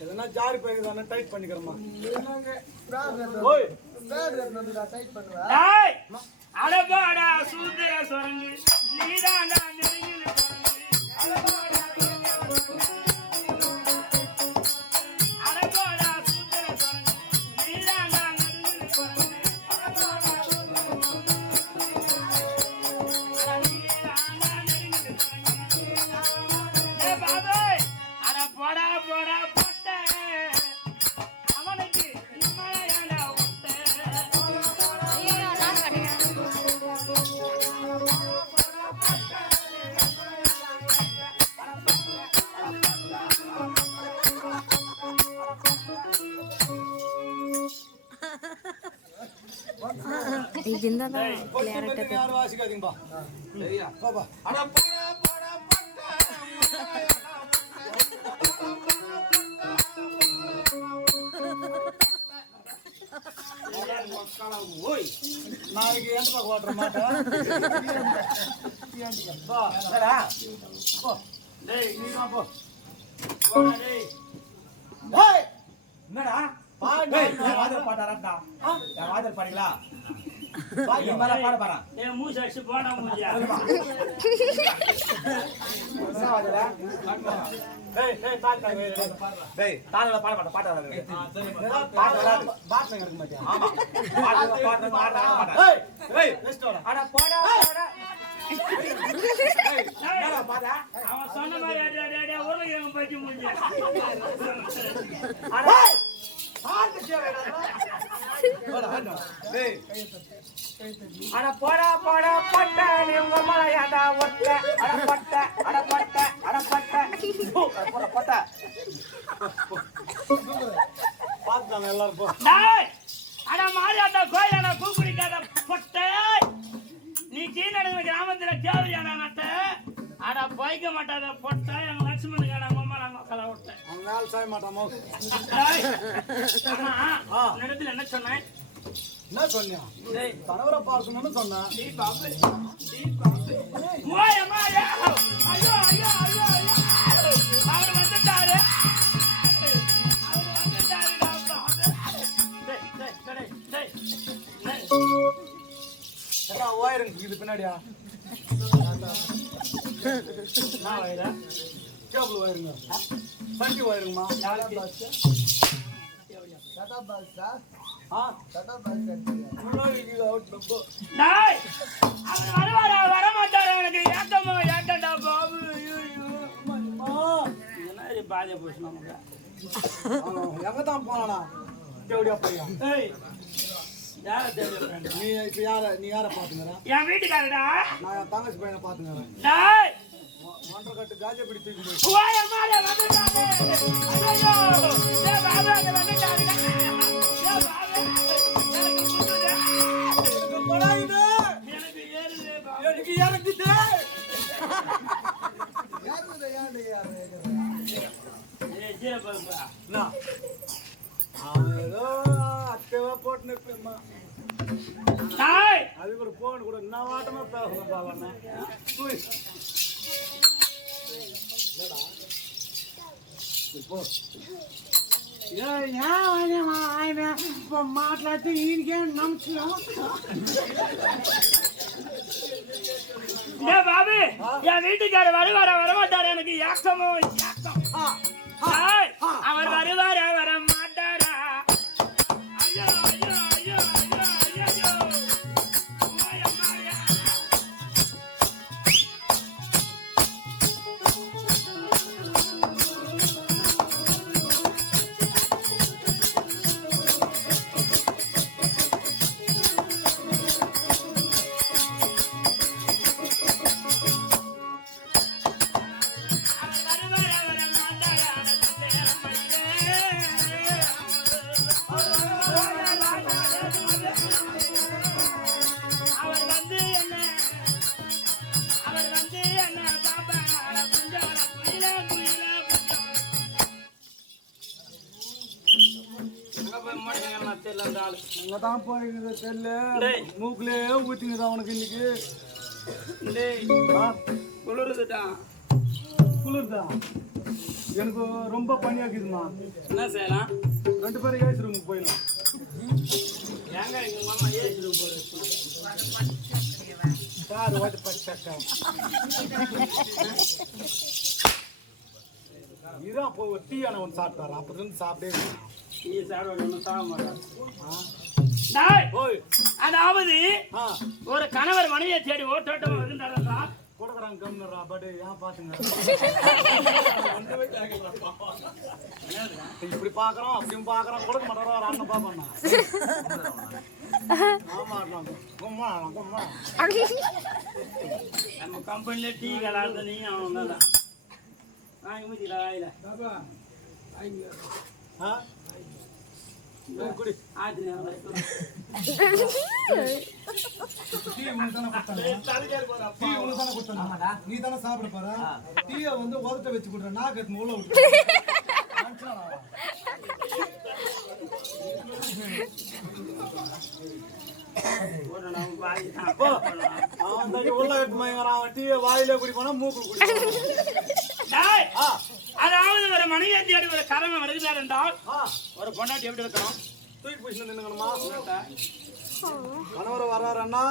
எதனா ஜாரி போய் tight பண்ணிக்கிறோமா tight பண்ணுவேன் அடபாடா சூத்திர சொரங்கு நீதாண்டா நெருங்கில அடபாடா சூத்திர சொரங்கு நீதாண்டா நெருங்கில பாபே அட போடா போடா பட்ட அவனுக்கு நிம்மதியான ஒட்ட யாரும் வாசிக்காதீங்கப்பா சரியா பாப்பா அட போடா போடா நாளைக்கு எந்த பக்கம் ஓட்டுற மாட்டேன் என்னடா பாட்டாரா வாதல் பாடுங்களா பாட பாரு மூசாச்சு போடா மூஜா தானல பாட மாட்டேன் பாட்டு அவன் சொன்ன மாதிரி உருளைக்கிழங்கு பச்சி மூஞ்சா அட போடா போடா பட்ட நீ உங்க மலையாடா ஒட்ட அட பட்ட அட பட்ட அட பட்ட போட பட்ட பாத்துட்டாங்க எல்லாரும் அட மாரியாட்டா கோயிலாடா கூப்பிடிக்காத பொட்ட நீ கீழடங்க கிராமத்துல கேவரியாடா நட்ட அட பைக்க மாட்டாத பொட்ட எங்க லட்சுமணன் கடை அம்மா நாங்க கலை விட்டேன் அவங்க நாள் சாய மாட்டாமோ இடத்துல என்ன சொன்னேன் என்ன சொன்னியா கணவரை பார்க்கணும்னு சொன்னேன் அவர் வந்துட்டாரு ஓயிருங்க இது பின்னாடியா நான் வயிறா கேபிள் ஓயிருங்க சண்டி ஓயிருங்கம்மா வரமாட்டாரு எனக்கு ஏட்டமா ஏட்டா பாபு பாதிய போச்சு எங்கதான் போனா தேவடியா பையா நீ இப்ப நீ யார பாத்துங்கற என் வீட்டுக்காரடா நான் என் தங்கச்சி பையனை பாத்துங்கறேன் ஒன்றரை கட்டு காஜா பிடி தூக்கி போய் ஓய் அம்மாடா வந்துட்டானே ஐயோ டே பாபா வந்துட்டானே டே பாபா எனக்கு புதுடா எனக்கு படாயிடு எனக்கு ஏறுதே பாபா எனக்கு ஏறுதே யாரு ஏய் ஜே பாபா நான் ஏதோ அத்தவா போட்டு நிப்பேம்மா அதுக்கு ஒரு போன் கூட நான் வாட்டமா பேசுறேன் பாவண்ணா ఆయన మాట్లాడితే ఈయనకేం నమ్మకం బాబు என் வீட்டுக்கார வரமாட்டாரு எனக்கு ஏக்கமோ ஏக்கம் அவர் வருவார வர மாட்டாரா ஐயோ ஐயோ ஐயோ ஐயோ ஐயோ அங்கதான் போயிருக்குது தெரியல மூக்குலே ஊத்திங்குது அவனுக்கு இன்னைக்கு குளிருதுதான் குளிர்தா எனக்கு ரொம்ப பனியாக்குதுமா. என்ன செய்யலாம்? 2 பேரும் ஏசி ரூமுக்கு போயிடலாம். ஏங்க எங்க மாமா ஏசி ரூம் போறது? பாரு வாட்டு பச்சக்கா. இரா போய் டீ ஆன ஒன்று சாப்பிட்டாரு. அப்பத்துல இருந்து சாப்பிட்டே இருக்கேன். டீ சாப்பிட ஒன்றும் சாப்பிட மாட்டான். டேய் ஓய் அதாவது ஒரு கணவர் மனைவியை தேடி ஓட்டோட்டமா இருந்தாரா? கொடுக்குறாங்க கம்னரா பட் ஏன் பாத்துங்க. இப்படி பாக்குறோம் அப்படியும் பாக்குறோம் கொடுக்க மாட்டாரோ ஒரு அண்ணன் பாப்பாண்ணா. ஆமா கும்மா கும்மா. நம்ம கம்பெனில டீ கலாத நீ அவன் தான். இமுதிடா இல்ல. குடி ஆச்சு நீ தானே சாப்பிட போற. டீயை வந்து உதட்ட வச்சு கொடுற நாக்கு எடுத்து உள்ள விட்டு. உள்ள எடுத்து டீயை வாயில குடிப்பானா மூக்கு குடிப்பானா. அதாவது ஒரு மனித தேடி ஒரு கரமை வருகிறார் என்றால் ஒரு பொண்டாட்டி எப்படி இருக்கணும்? தூக்கி பிடிச்சு நின்னுங்கம்மா. கணவர் வர்றாருன்னா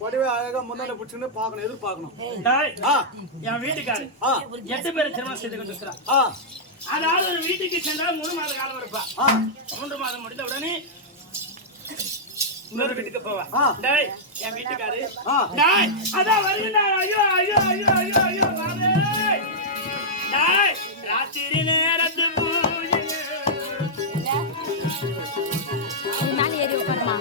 வடிவே அழகா முன்னாடி பிடிச்சுன்னு பார்க்கணும், எதிர்பார்க்கணும். என் வீட்டுக்காரு 8 பேர் திருமணம் செய்து கொண்டிருக்கிறார். அதாவது ஒரு வீட்டுக்கு சென்றால் 3 மாத காலம் இருப்பா. 3 மாதம் முடிந்த உடனே இன்னொரு வீட்டுக்கு போவேன். என் வீட்டுக்காரு அதான் வருகிறார். ஐயோ ஐயோ ஐயோ ஐயோ ஐயோ ராத்திரி நேரத்து ஏறி உட்காருமா.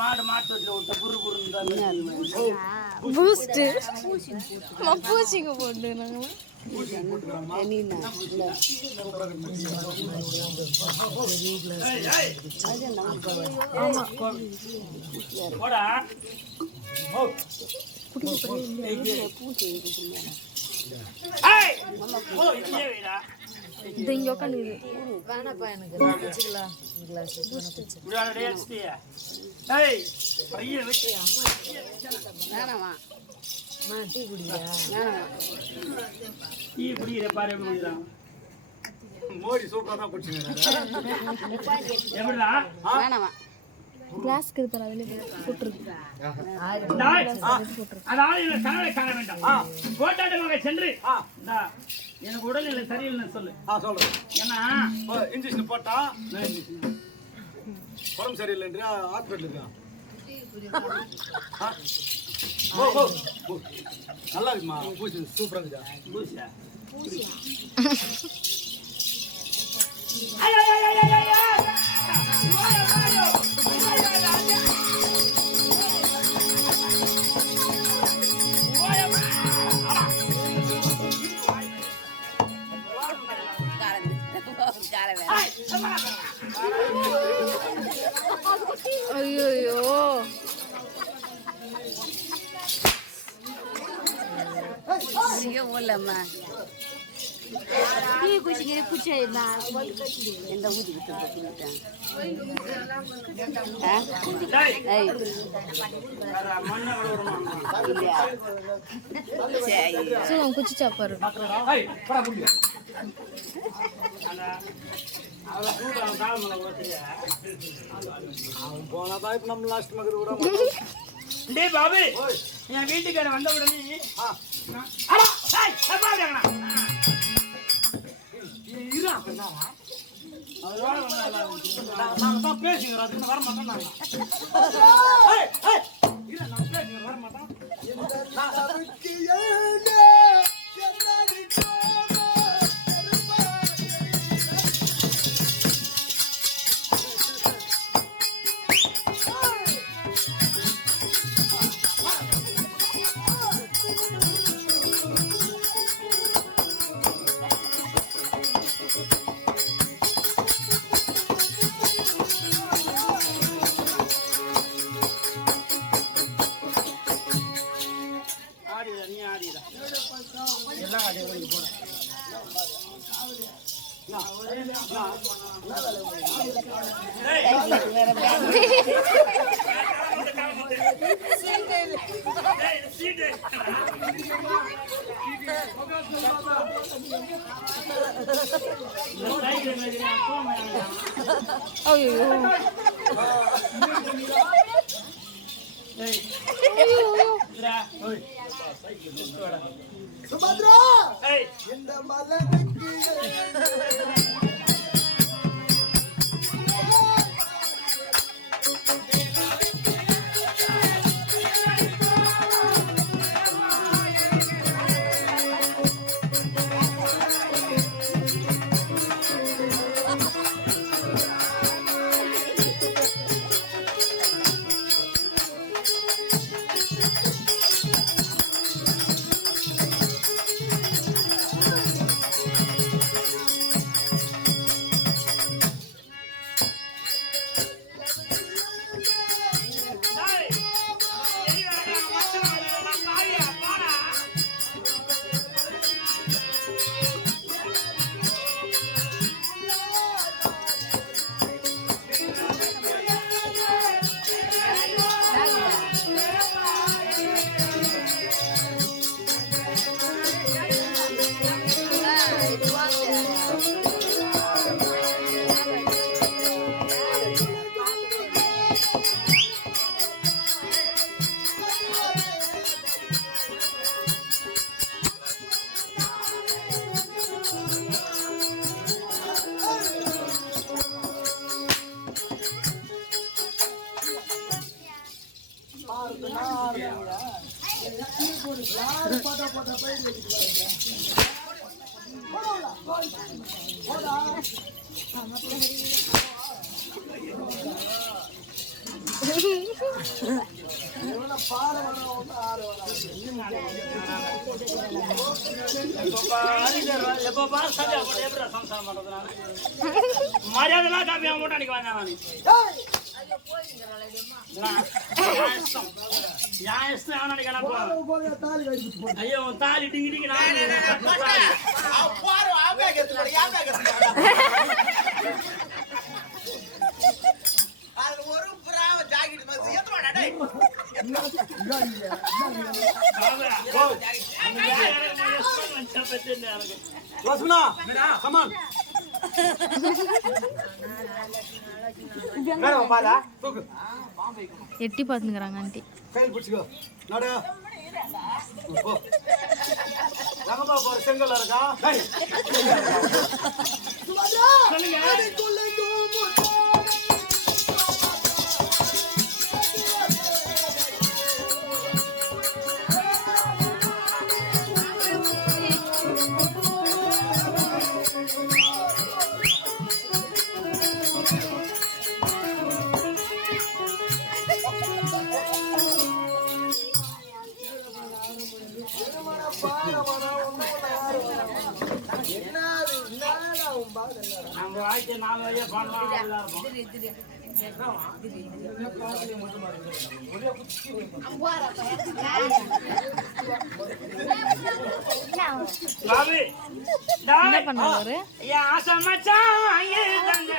மாடு மாட்டு விட்ட புரு பூஸ்ட் பூசிங்க போட்டு போடா இது இங்க உட்காந்து வேணாப்பா எனக்கு வச்சுக்கலாம் கிளாஸ் வேணாமா டீ குடியா டீ குடிக்கிற பாரு முடியலாம். மோடி சூப்பரா தான் குடிச்சீங்க. எப்படிடா வேணாமா கிளாஸ்க்கு இருப்பாரு அதுல போட்டுருக்கு. அதாவது இந்த கனவை காண வேண்டாம். கோட்டாட்டமாக சென்று எனக்கு உடல்நிலை சரியில்லைன்னு சொல்லு. சொல்றேன். ஏன்னா இன்ஜெக்ஷன் போட்டா உடம்பு சரியில்லைன்றியா ஹாஸ்பிட்டல் இருக்கா? நல்லா இருக்குமா பூச்சி சூப்பரா இருக்குதா? பூசியா ஐயோ ஓலம்மா நீ குச்சிக்கிற குச்சி எந்த ஊதிக்கிட்டு சுகம் குச்சி சாப்பாடு போனாதான் இப்ப நம்ம லாஸ்ட் மகர் கூட டேய் பாபு என் வீட்டுக்கார வந்த உடனே அடா டேய் பாருங்கடா இரு அப்பனா அதோட நான் தான் பேசிக்கிறேன் அது வர மாட்டேன் நான் ஏய் ஏய் இரு நான் பேசிக்கிறேன் வர மாட்டேன் நான் அதுக்கு ஏண்டே என்னடி கோமா ஆடிடா நீ ஆடிடா எல்லாம் ஆடி போடு ஐயோ சுபத்ரா இந்த மலருக்கு மரியாதைலாம் காப்பி அவன் அன்னைக்கு வந்தான் ஐயோ தாலி டிங்கி டிங்கி எட்டி பார்த்துக்கிறாங்க ஆண்டி கையில் பிடிச்சிக்கோ நட எங்கப்பா போற செங்கல் இருக்கா நம்ம வாழ்க்கை 4 வழியா பண்ணலாம் பாபு என்ன பண்ணாரு என் ஆசை மச்சான் ஐயே தங்க